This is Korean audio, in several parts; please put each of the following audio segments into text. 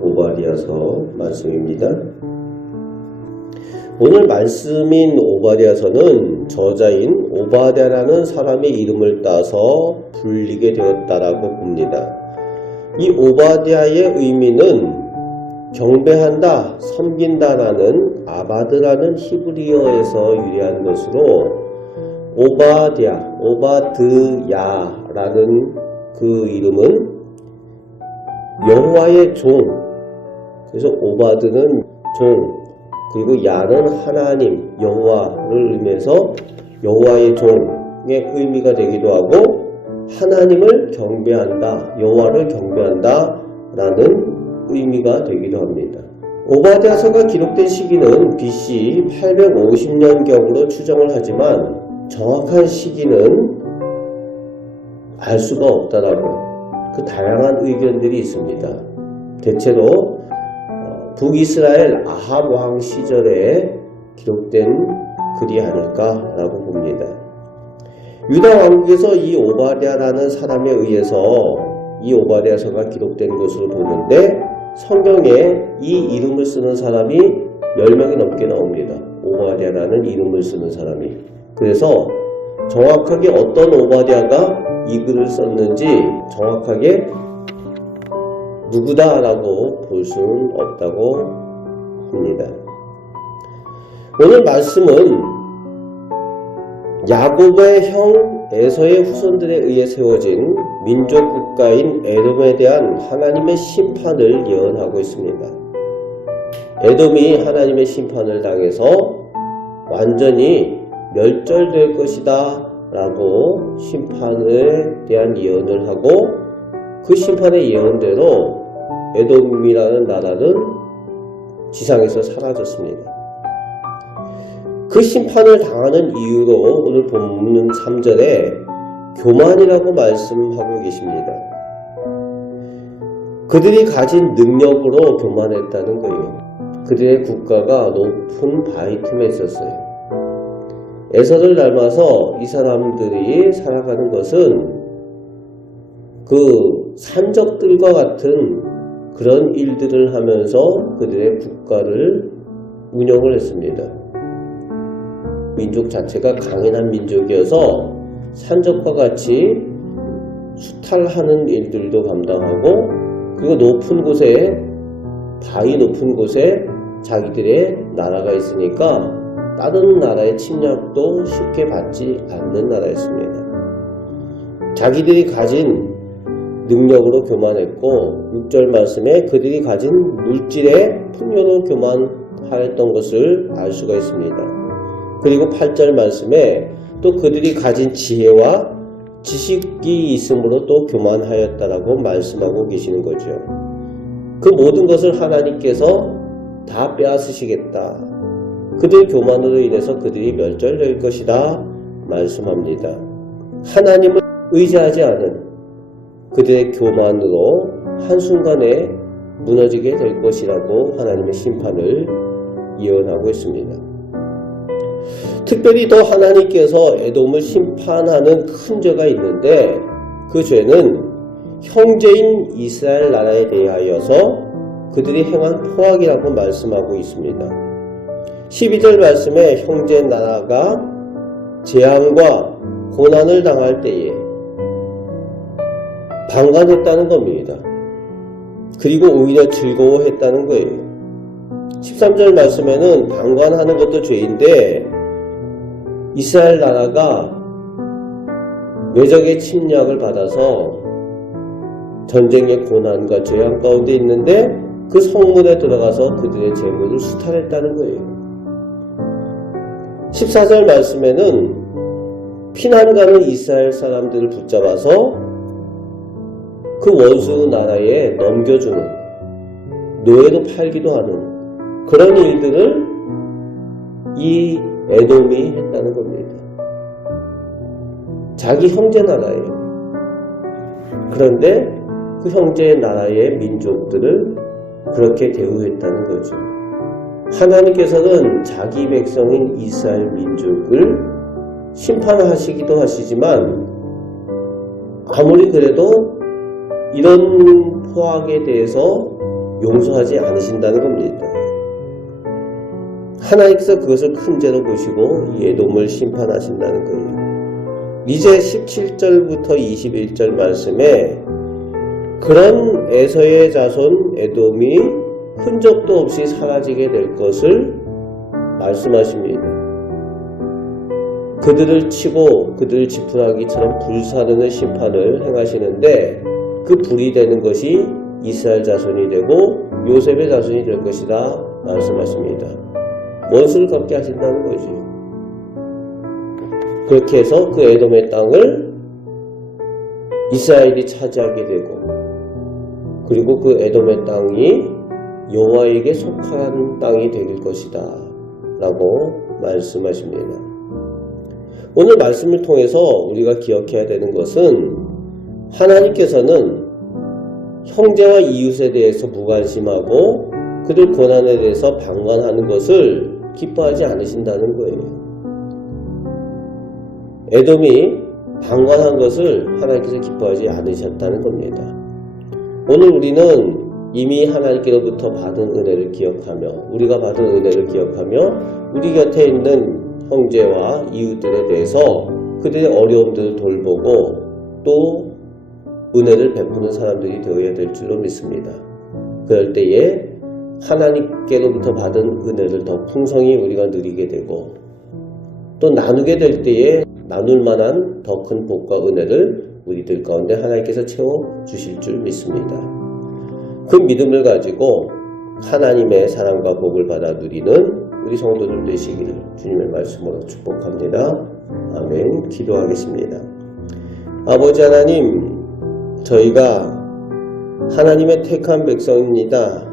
오바댜서 말씀입니다. 오늘 말씀인 오바댜서는 저자인 오바댜라는 사람의 이름을 따서 불리게 되었다라고 봅니다. 이 오바댜의 의미는 경배한다, 섬긴다라는 아바드라는 히브리어에서 유래한 것으로 오바드야라는 그 이름은 여호와의 종, 그래서 오바드는 종, 그리고 야는 하나님, 여호와를 의미해서 여호와의 종의 의미가 되기도 하고 하나님을 경배한다, 여호와를 경배한다 라는 의미가 되기도 합니다. 오바댜서가 기록된 시기는 BC 850년경으로 추정을 하지만 정확한 시기는 알 수가 없다라고 그 다양한 의견들이 있습니다. 대체로 북이스라엘 아합 왕 시절에 기록된 글이 아닐까라고 봅니다. 유다 왕국에서 이 오바댜라는 사람에 의해서 이 오바댜서가 기록된 것으로 보는데 성경에 이 이름을 쓰는 사람이 10명이 넘게 나옵니다. 오바댜라는 이름을 쓰는 사람이. 그래서 정확하게 어떤 오바댜가 이 글을 썼는지 정확하게 누구다라고 볼 수는 없다고 합니다. 오늘 말씀은 야곱의 형 에서의 후손들에 의해 세워진 민족 국가인 에돔에 대한 하나님의 심판을 예언하고 있습니다. 에돔이 하나님의 심판을 당해서 완전히 멸절될 것이다 라고 심판에 대한 예언을 하고 그 심판의 예언대로 에돔이라는 나라는 지상에서 사라졌습니다. 그 심판을 당하는 이유로 오늘 본문 3절에 교만이라고 말씀하고 계십니다. 그들이 가진 능력으로 교만했다는 거예요. 그들의 국가가 높은 바위 틈에 있었어요. 에서를 닮아서 이 사람들이 살아가는 것은 그 산적들과 같은 그런 일들을 하면서 그들의 국가를 운영을 했습니다. 민족 자체가 강인한 민족이어서 산적과 같이 수탈하는 일들도 감당하고 그리고 높은 곳에 바위 높은 곳에 자기들의 나라가 있으니까 다른 나라의 침략도 쉽게 받지 않는 나라였습니다. 자기들이 가진 능력으로 교만했고 6절 말씀에 그들이 가진 물질의 풍요로 교만하였던 것을 알 수가 있습니다. 그리고 8절 말씀에 또 그들이 가진 지혜와 지식이 있으므로 또 교만하였다라고 말씀하고 계시는 거죠. 그 모든 것을 하나님께서 다 빼앗으시겠다. 그들 교만으로 인해서 그들이 멸절될 것이다 말씀합니다. 하나님을 의지하지 않은 그들의 교만으로 한순간에 무너지게 될 것이라고 하나님의 심판을 예언하고 있습니다. 특별히 더 하나님께서 에돔을 심판하는 큰 죄가 있는데 그 죄는 형제인 이스라엘 나라에 대하여서 그들이 행한 포악이라고 말씀하고 있습니다. 12절 말씀에 형제 나라가 재앙과 고난을 당할 때에 방관했다는 겁니다. 그리고 오히려 즐거워했다는 거예요. 13절 말씀에는 방관하는 것도 죄인데 이스라엘 나라가 외적의 침략을 받아서 전쟁의 고난과 재앙 가운데 있는데 그 성문에 들어가서 그들의 재물을 수탈했다는 거예요. 14절 말씀에는 피난 가는 이스라엘 사람들을 붙잡아서 그 원수 나라에 넘겨주는 노예로 팔기도 하는 그런 일들을 이 에돔이 했다는 겁니다. 자기 형제 나라예요. 그런데 그 형제 나라의 민족들을 그렇게 대우했다는 거죠. 하나님께서는 자기 백성인 이스라엘 민족을 심판하시기도 하시지만 아무리 그래도 이런 포악에 대해서 용서하지 않으신다는 겁니다. 하나님께서 그것을 큰 죄로 보시고 에돔을 심판하신다는 거예요. 이제 17절부터 21절 말씀에 그런 에서의 자손 에돔이 흔적도 없이 사라지게 될 것을 말씀하십니다. 그들을 치고 그들을 지푸라기처럼 불사르는 심판을 행하시는데 그 불이 되는 것이 이스라엘 자손이 되고 요셉의 자손이 될 것이다 말씀하십니다. 원수를 갚게 하신다는 거죠. 그렇게 해서 그 에돔의 땅을 이스라엘이 차지하게 되고 그리고 그 에돔의 땅이 여호와에게 속한 땅이 될 것이다 라고 말씀하십니다. 오늘 말씀을 통해서 우리가 기억해야 되는 것은 하나님께서는 형제와 이웃에 대해서 무관심하고 그들 고난에 대해서 방관하는 것을 기뻐하지 않으신다는 거예요. 에돔이 방관한 것을 하나님께서 기뻐하지 않으셨다는 겁니다. 오늘 우리는 이미 하나님께로부터 받은 은혜를 기억하며 우리가 받은 은혜를 기억하며 우리 곁에 있는 형제와 이웃들에 대해서 그들의 어려움들을 돌보고 또 은혜를 베푸는 사람들이 되어야 될 줄로 믿습니다. 그럴 때에 하나님께로부터 받은 은혜를 더 풍성히 우리가 누리게 되고 또 나누게 될 때에 나눌 만한 더 큰 복과 은혜를 우리들 가운데 하나님께서 채워주실 줄 믿습니다. 그 믿음을 가지고 하나님의 사랑과 복을 받아 누리는 우리 성도들 되시기를 주님의 말씀으로 축복합니다. 아멘. 기도하겠습니다. 아버지 하나님, 저희가 하나님의 택한 백성입니다.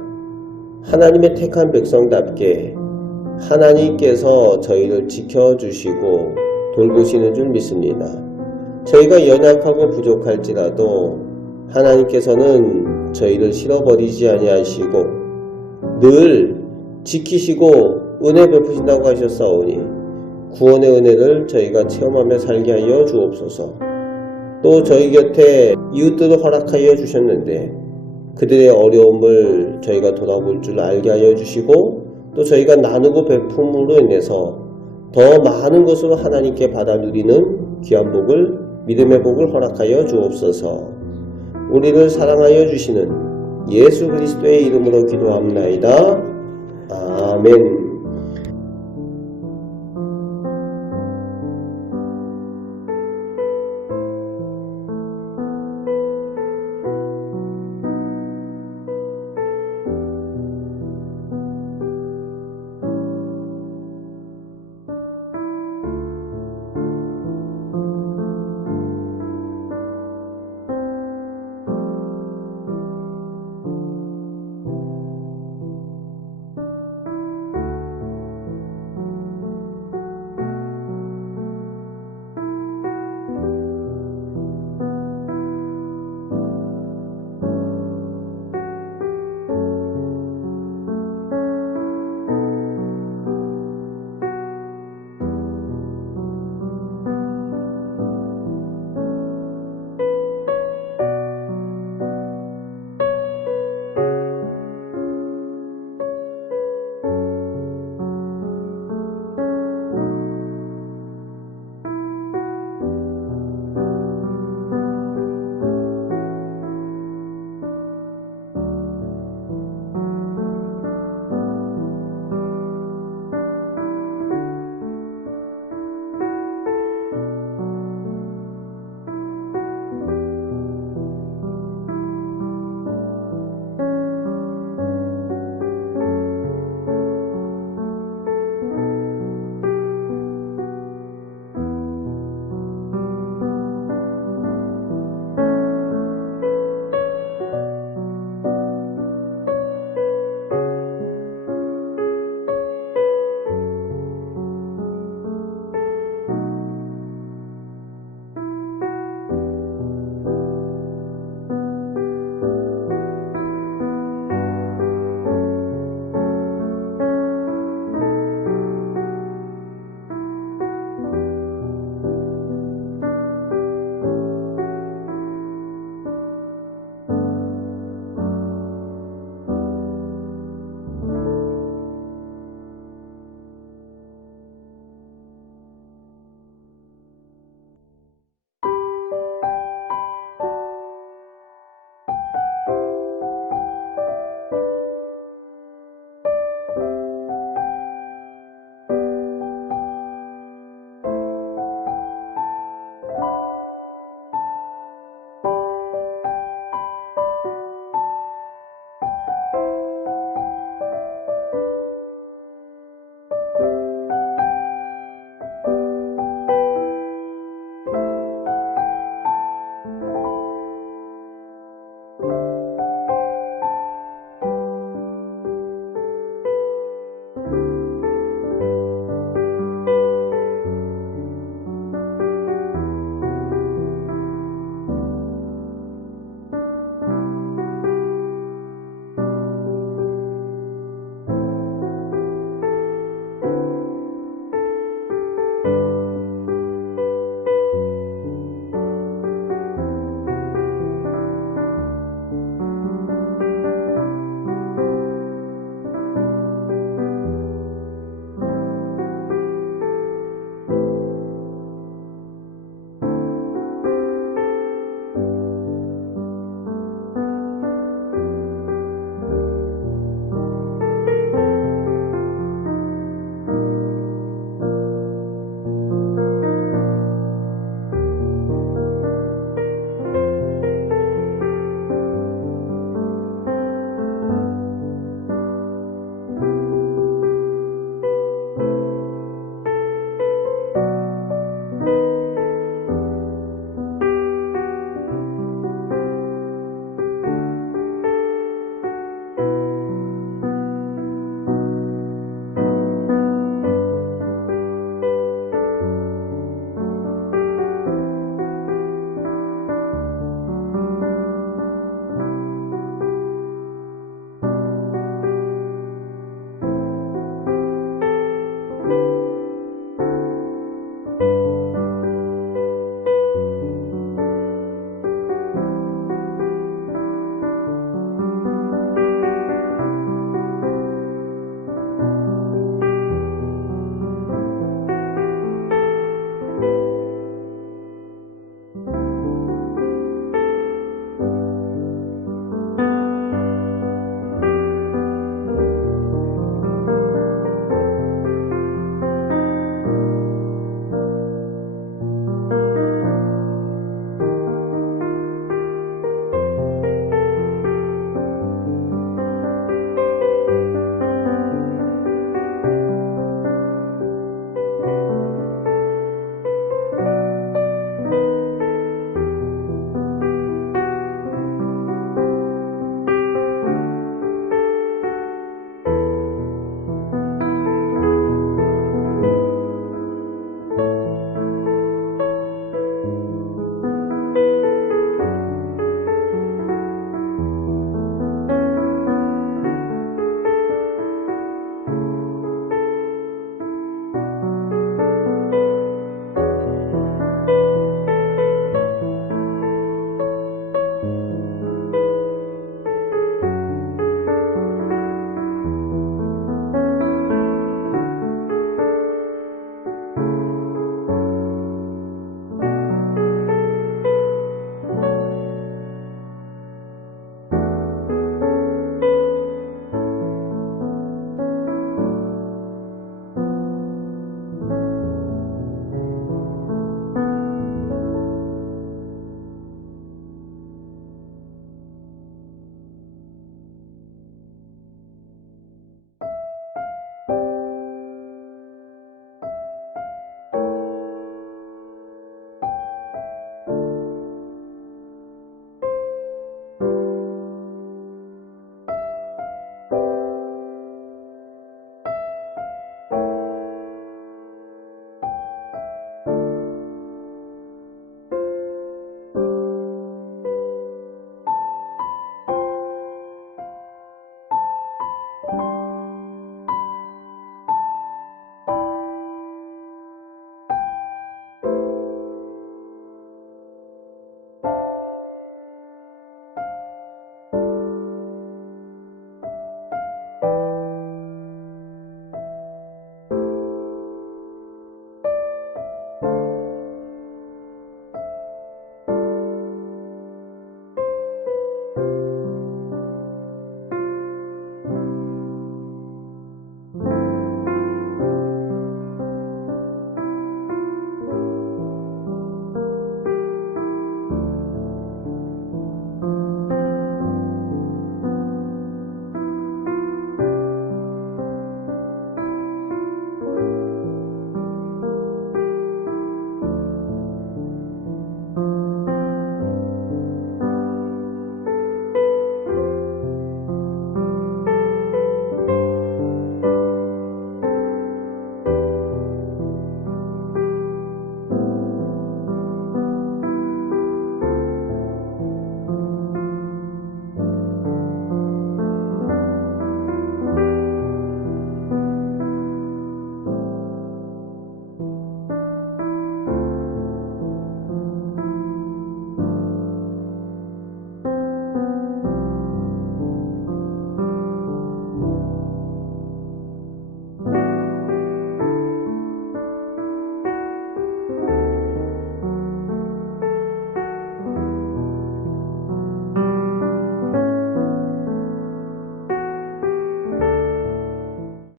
하나님의 택한 백성답게 하나님께서 저희를 지켜주시고 돌보시는 줄 믿습니다. 저희가 연약하고 부족할지라도 하나님께서는 저희를 실어버리지 아니하시고 늘 지키시고 은혜 베푸신다고 하셨사오니 구원의 은혜를 저희가 체험하며 살게 하여 주옵소서. 또 저희 곁에 이웃들을 허락하여 주셨는데 그들의 어려움을 저희가 돌아볼 줄 알게 하여 주시고 또 저희가 나누고 베품으로 인해서 더 많은 것으로 하나님께 받아 누리는 귀한 복을 믿음의 복을 허락하여 주옵소서. 우리를 사랑하여 주시는 예수 그리스도의 이름으로 기도합나이다. 아멘.